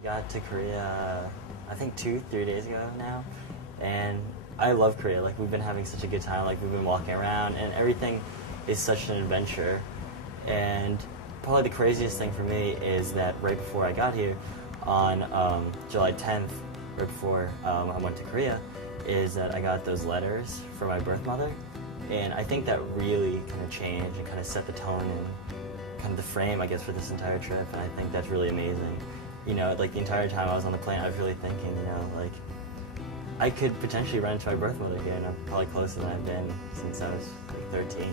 We got to Korea, I think 2-3 days ago now, and I love Korea. Like, we've been having such a good time. Like, we've been walking around, and everything is such an adventure. And probably the craziest thing for me is that right before I got here, on July 10th, right before I went to Korea, is that I got those letters from my birth mother, and I think that really kind of changed and kind of set the tone and kind of the frame, I guess, for this entire trip. And I think that's really amazing. You know, like, the entire time I was on the plane, I was really thinking, you know, like, I could potentially run into my birth mother here, and I'm probably closer than I've been since I was like 13,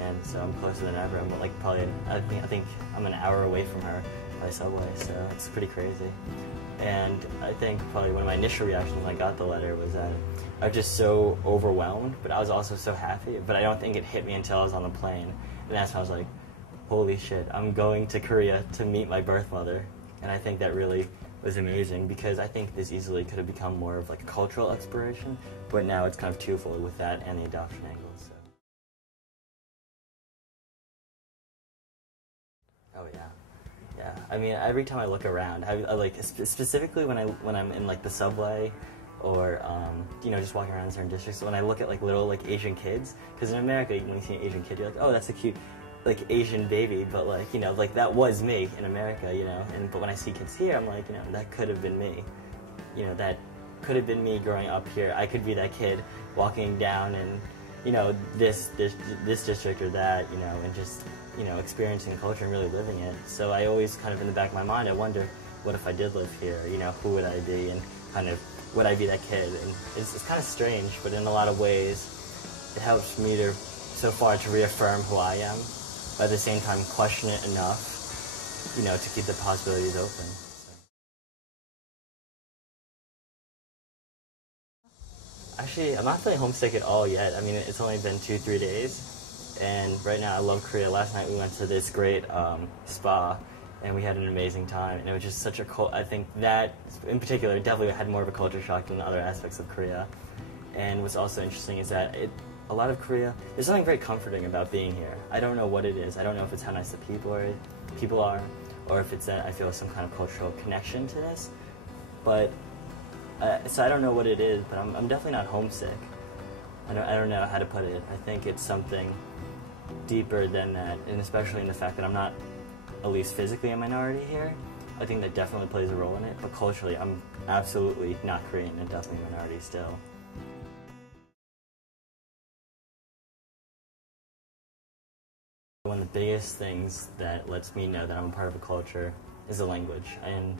and so I'm closer than ever. I'm like probably, I think I'm an hour away from her by subway, so it's pretty crazy. And I think probably one of my initial reactions when I got the letter was that I was just so overwhelmed, but I was also so happy. But I don't think it hit me until I was on the plane, and that's when I was like, holy shit, I'm going to Korea to meet my birth mother. And I think that really was amazing, because I think this easily could have become more of like a cultural exploration, but now it's kind of twofold with that and the adoption angle. So. Oh yeah, yeah. I mean, every time I look around, I like specifically when I'm in like the subway, or you know, just walking around in certain districts. When I look at like little like Asian kids, because in America, when you see an Asian kid, you're like, oh, that's a cute like Asian baby, but like, you know, like that was me in America, you know, but when I see kids here, I'm like, you know, that could have been me. You know, that could have been me growing up here. I could be that kid walking down and, you know, this district or that, you know, and just, you know, experiencing culture and really living it. So I always kind of in the back of my mind, I wonder, what if I did live here? You know, who would I be? And kind of, would I be that kid? And it's kind of strange, but in a lot of ways, it helps me to, so far, to reaffirm who I am. But at the same time, question it enough, you know, to keep the possibilities open. So. Actually, I'm not feeling homesick at all yet. I mean, it's only been 2-3 days, and right now I love Korea. Last night we went to this great spa, and we had an amazing time, and it was just such a I think that, in particular, definitely had more of a culture shock than other aspects of Korea. And what's also interesting is that a lot of Korea, there's something very comforting about being here. I don't know what it is. I don't know if it's how nice the people are, or if it's that I feel some kind of cultural connection to this. But, so I don't know what it is, but I'm definitely not homesick. I don't know how to put it. I think it's something deeper than that, and especially in the fact that I'm not, at least physically, a minority here. I think that definitely plays a role in it, but culturally, I'm absolutely not Korean and definitely a minority still. One of the biggest things that lets me know that I'm a part of a culture is the language, and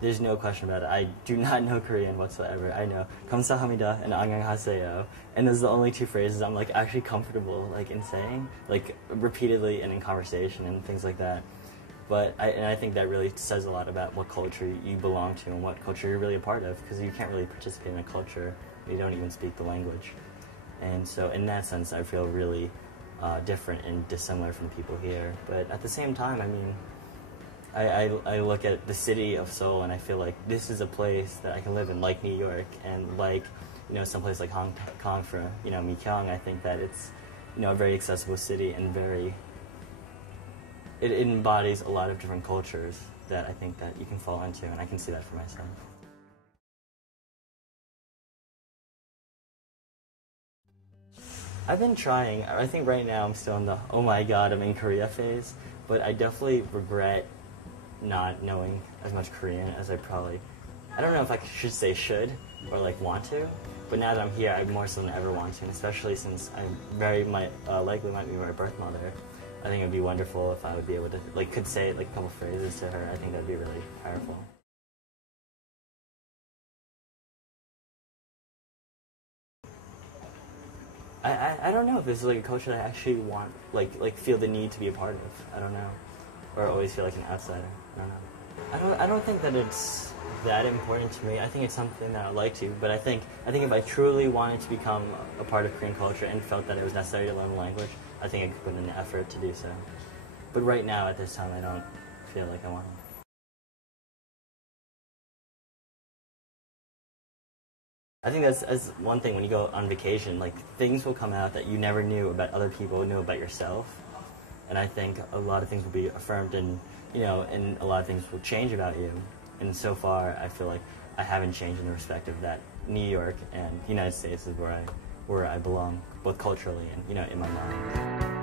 there's no question about it. I do not know Korean whatsoever. I know 감사합니다 and 안녕하세요, and those are the only two phrases I'm like actually comfortable like in saying, like repeatedly and in conversation and things like that. But I think that really says a lot about what culture you belong to and what culture you're really a part of, because you can't really participate in a culture if you don't even speak the language. And so in that sense, I feel really different and dissimilar from people here. But at the same time, I mean, I look at the city of Seoul and I feel like this is a place that I can live in, like New York, and like, you know, someplace like Hong Kong for, you know, Myeong. I think that it's, you know, a very accessible city and it embodies a lot of different cultures that I think that you can fall into, and I can see that for myself. I've been trying. I think right now I'm still in the, oh my god, I'm in Korea phase, but I definitely regret not knowing as much Korean as I probably, I don't know if I should say should or like want to, but now that I'm here, I more so than ever want to, and especially since I likely might be my birth mother. I think it would be wonderful if I would be able to, like, could say like a couple phrases to her. I think that'd be really powerful. I don't know if this is like a culture that I actually want, like feel the need to be a part of. I don't know, or always feel like an outsider. I don't know. I don't think that it's that important to me. I think it's something that I'd like to, but I think if I truly wanted to become a part of Korean culture and felt that it was necessary to learn the language, I think I could put in an effort to do so. But right now, at this time, I don't feel like I want to. I think that's one thing when you go on vacation, like things will come out that you never knew about other people, knew about yourself. And I think a lot of things will be affirmed and, you know, and a lot of things will change about you. And so far, I feel like I haven't changed in the respect of that New York and the United States is where I belong, both culturally and, in my mind.